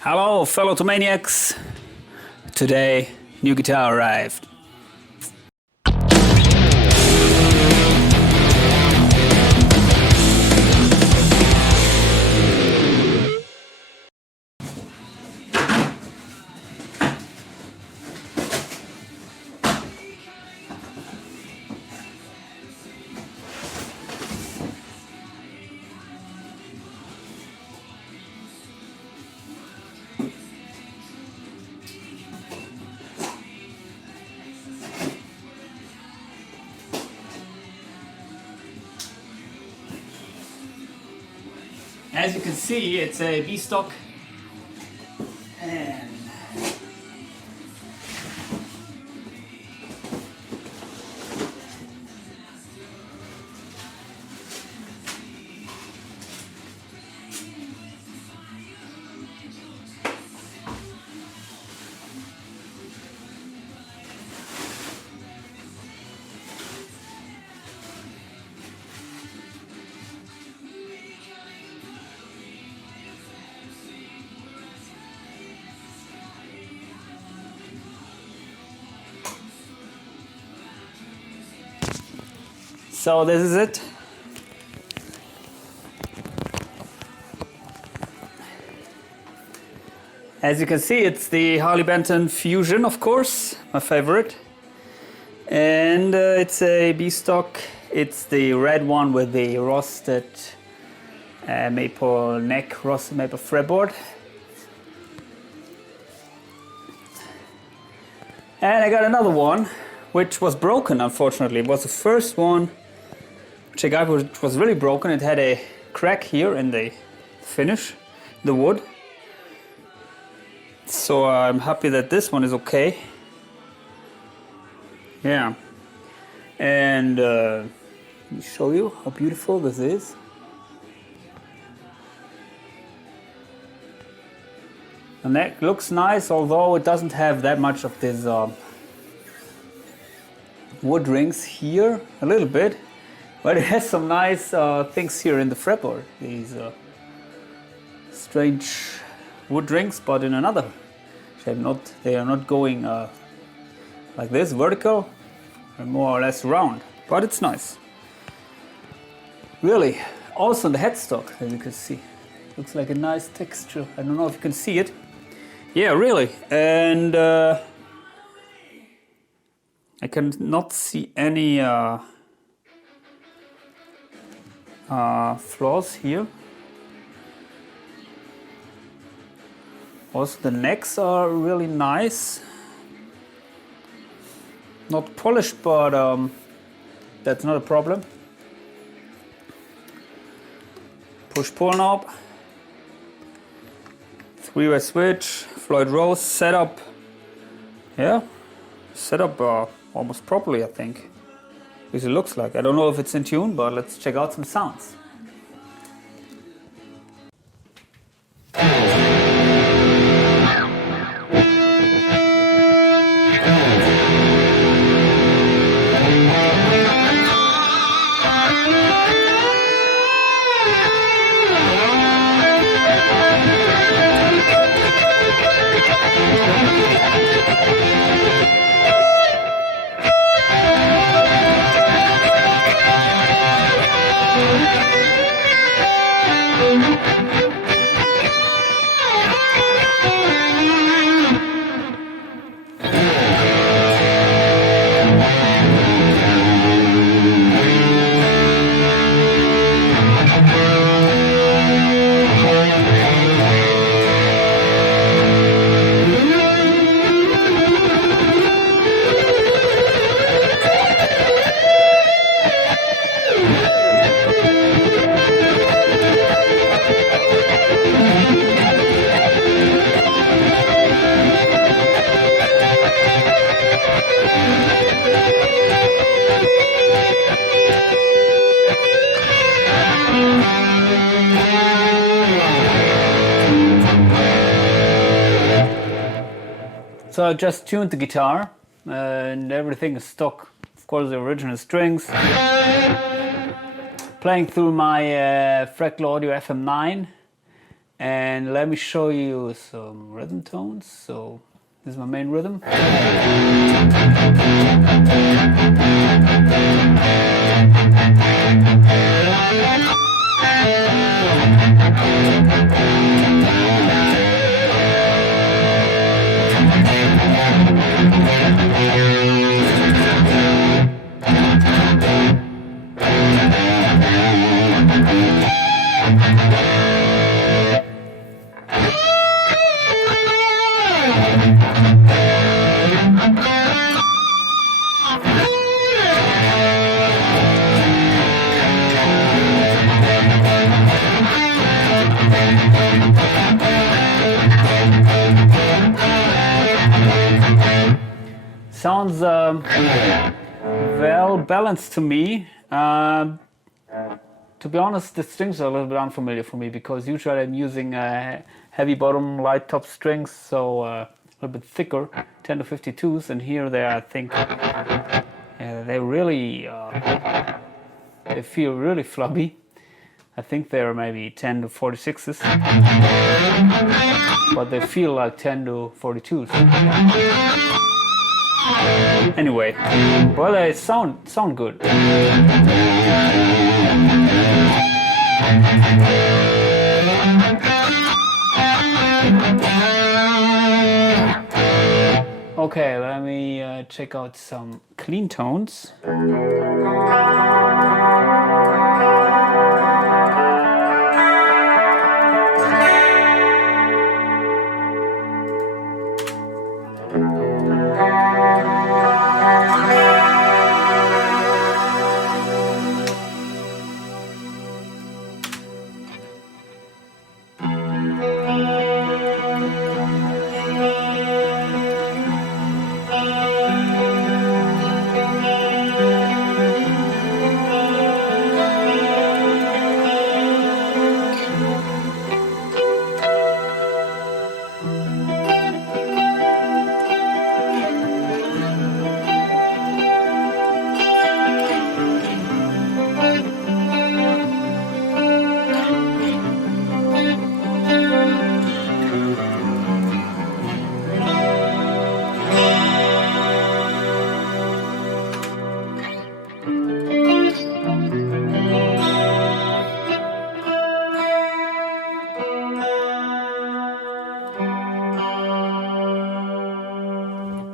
Hello fellow Tomaniacs! Today, new guitar arrived. As you can see, it's a B-stock and so this is it. As you can see, it's the Harley Benton Fusion, of course, my favorite. And it's a B-stock. It's the red one with the rusted maple neck, rusted maple fretboard. And I got another one, which was broken, unfortunately. It was the first one which I got, which was really broken. It had a crack here in the finish, the wood. So I'm happy that this one is okay. Yeah. And let me show you how beautiful this is. The neck looks nice, although it doesn't have that much of this wood rings here, a little bit, but it has some nice things here in the fretboard. These strange wood rings, but in another shape. They are not going like this, vertical, they're more or less round, but it's nice. Really, also the headstock, as you can see, looks like a nice texture. I don't know if you can see it. Yeah, really, and I can not see any flaws here. Also the necks are really nice. Not polished, but that's not a problem. Push-pull knob. 3-way switch, Floyd Rose setup. Yeah, setup almost properly, I think. At least it looks like. I don't know if it's in tune, but let's check out some sounds. So I just tuned the guitar and everything is stock. Of course, the original strings. Playing through my Fractal Audio FM9 And let me show you some rhythm tones. So this is my main rhythm. Sounds well balanced to me. To be honest, the strings are a little bit unfamiliar for me because usually I'm using heavy bottom, light top strings, so a little bit thicker, 10 to 52s, and here they are, I think, they really, they feel really flubby. I think they're maybe 10 to 46s, but they feel like 10 to 42s. Anyway, well, they sound good. Okay, let me check out some clean tones.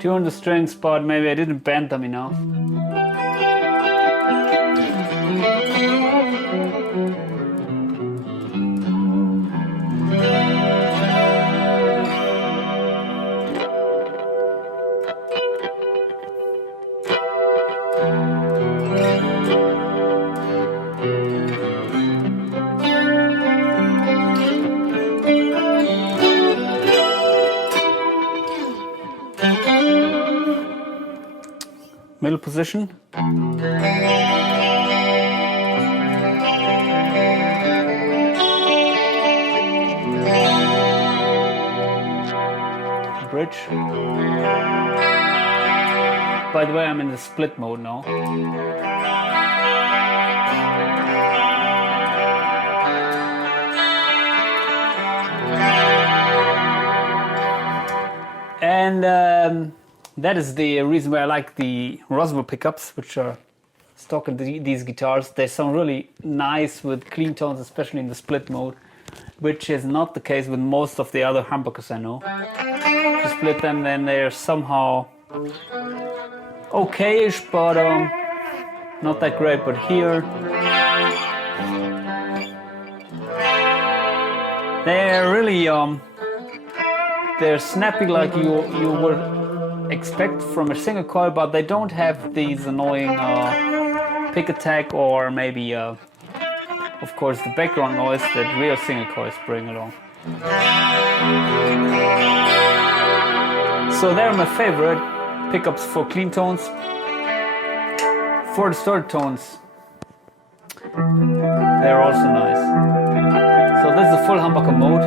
Tune the strings, but maybe I didn't bend them enough. Middle position. Bridge. By the way, I'm in the split mode now. And that is the reason why I like the Roswell pickups, which are stock in these guitars. They sound really nice with clean tones, especially in the split mode, which is not the case with most of the other humbuckers I know. If you split them, then they're somehow okay-ish, but not that great. But here, they're really they're snappy like you would expect from a single coil, but they don't have these annoying pick attack or maybe of course the background noise that real single coils bring along. So they're my favorite pickups for clean tones. For distorted tones, they're also nice. So this is the full humbucker mode.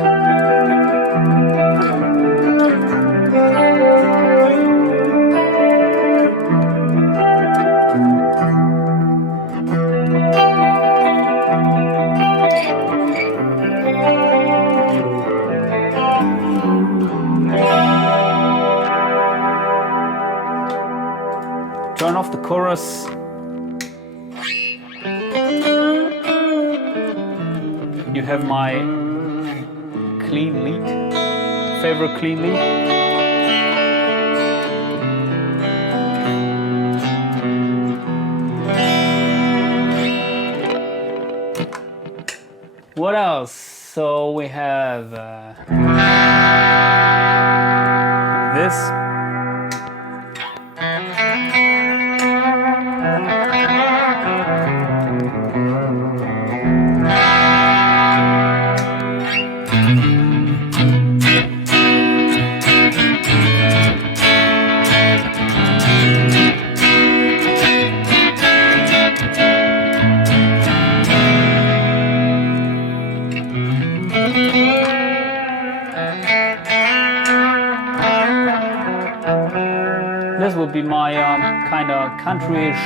You have my clean lead, favorite clean lead. What else? So we have this. This would be my kind of countryish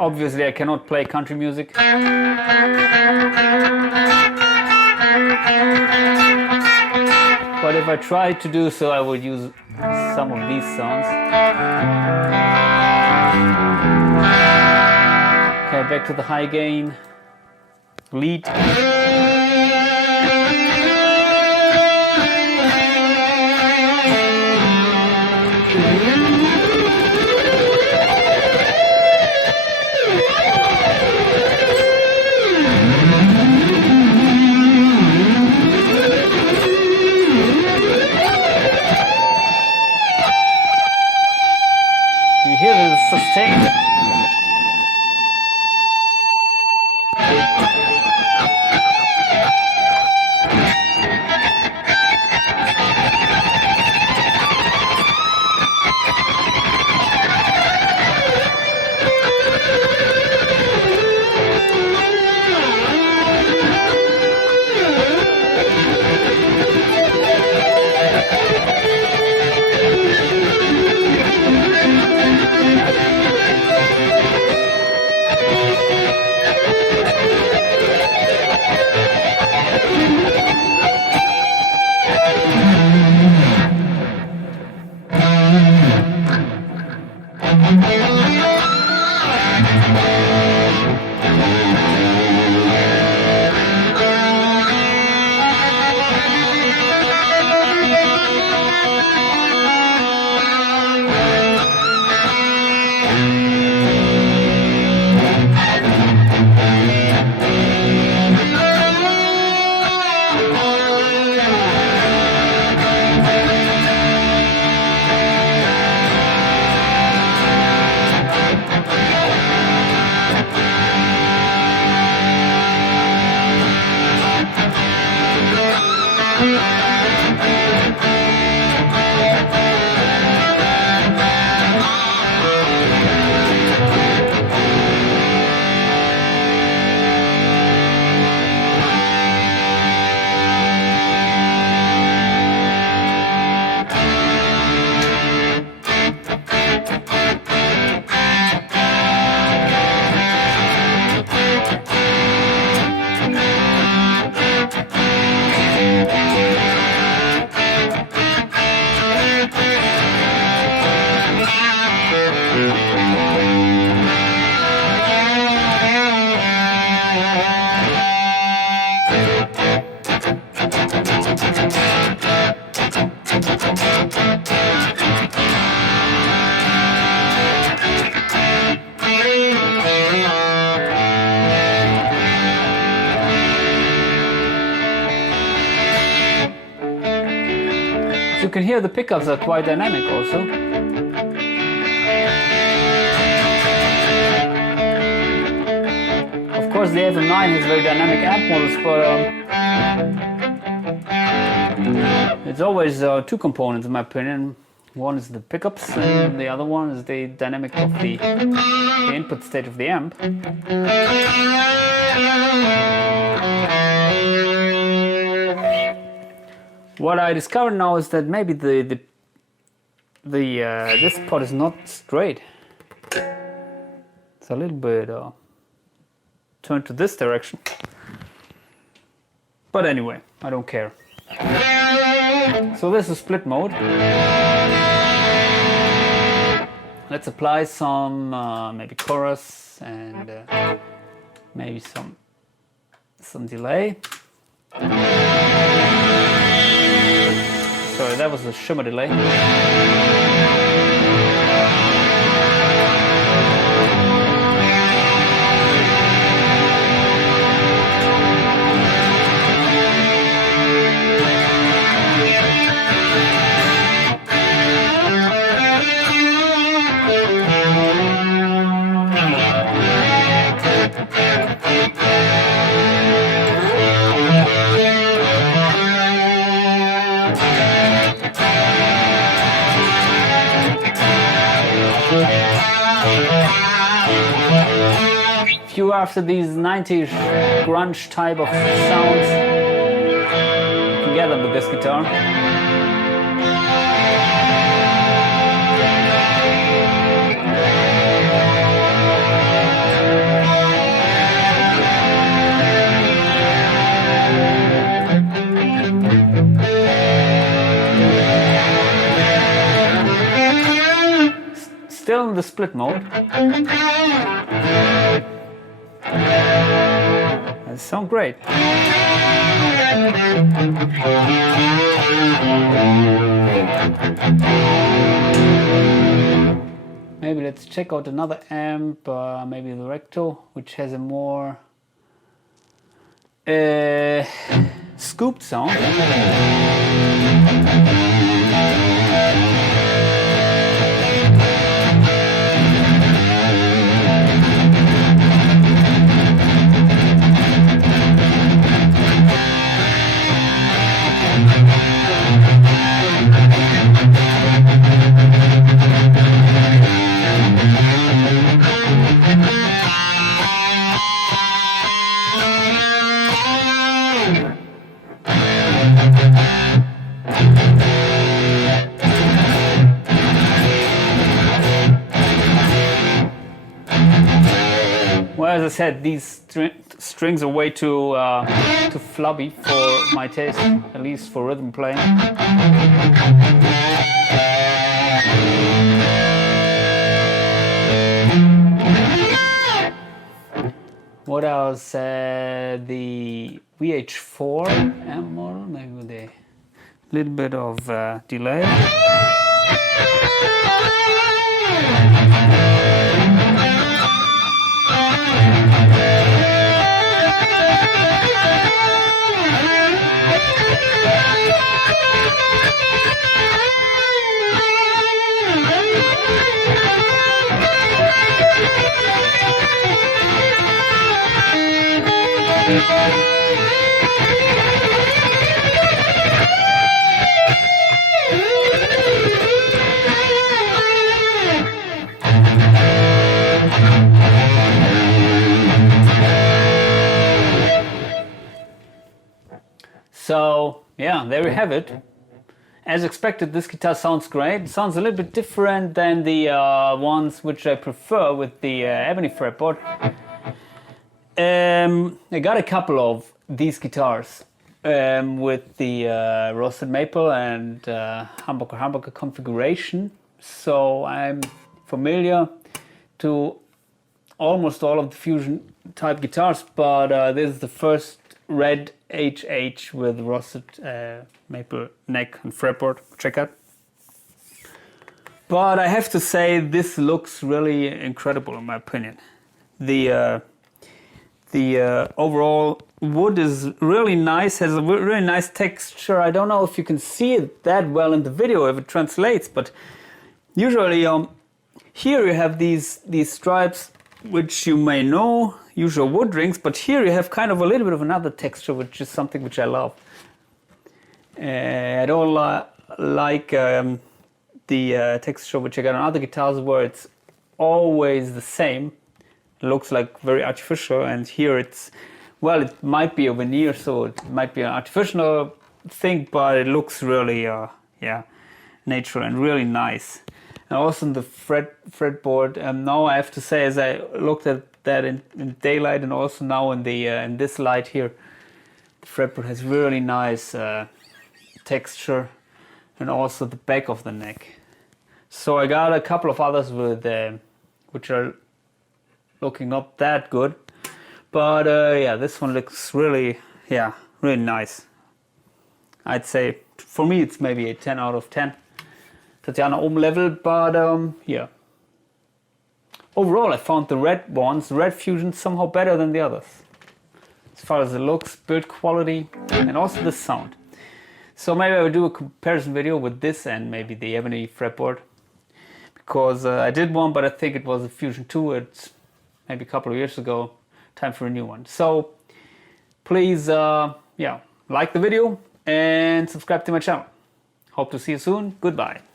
obviously I cannot play country music. But if I try to do so, I would use some of these sounds. Okay, back to the high gain lead. Do you hear the sustain? You can hear the pickups are quite dynamic also. Of course the FM9 has very dynamic amp models, but it's always two components in my opinion. One is the pickups and the other one is the dynamic of the input state of the amp. What I discovered now is that maybe this pot is not straight. It's a little bit turned to this direction. But anyway, I don't care. So this is split mode. Let's apply some maybe chorus and maybe some delay. Sorry, that was a shimmer delay. If you're after these 90s grunge type of sounds, you can get them with this guitar. Still in the split mode. That sounds great. Maybe let's check out another amp, maybe the Recto, which has a more scooped sound. Well, as I said, these strings are way too flubby for my taste, at least for rhythm playing. What else? The VH4 amp model, maybe with a little bit of delay. So yeah, there we have it. As expected, this guitar sounds great. It sounds a little bit different than the ones which I prefer with the Ebony fretboard. I got a couple of these guitars with the roasted maple and humbucker configuration, so I'm familiar to almost all of the Fusion type guitars, but this is the first red HH with roasted maple neck and fretboard. Check out. But I have to say, this looks really incredible in my opinion. The overall wood is really nice, has a really nice texture. I don't know if you can see it that well in the video, if it translates, but usually here you have these stripes, which you may know, usual wood rings, but here you have kind of a little bit of another texture, which is something which I love. I don't like the texture which I got on other guitars where it's always the same. It looks like very artificial, and here it's, well, it might be a veneer, so it might be an artificial thing, but it looks really, yeah, natural and really nice. And also in the fretboard, now I have to say, as I looked at that in daylight and also now in the in this light here, the fretboard has really nice texture, and also the back of the neck. So I got a couple of others with which are looking not that good, but yeah, this one looks really, yeah, really nice. I'd say for me it's maybe a 10 out of 10 Tatjana Ohm level, but yeah. Overall, I found the red ones, the red Fusion, somehow better than the others, as far as the looks, build quality, and also the sound. So maybe I will do a comparison video with this and maybe the Ebony fretboard, because I did one, but I think it was a Fusion 2. It's maybe a couple of years ago. Time for a new one. So please, yeah, like the video and subscribe to my channel. Hope to see you soon. Goodbye.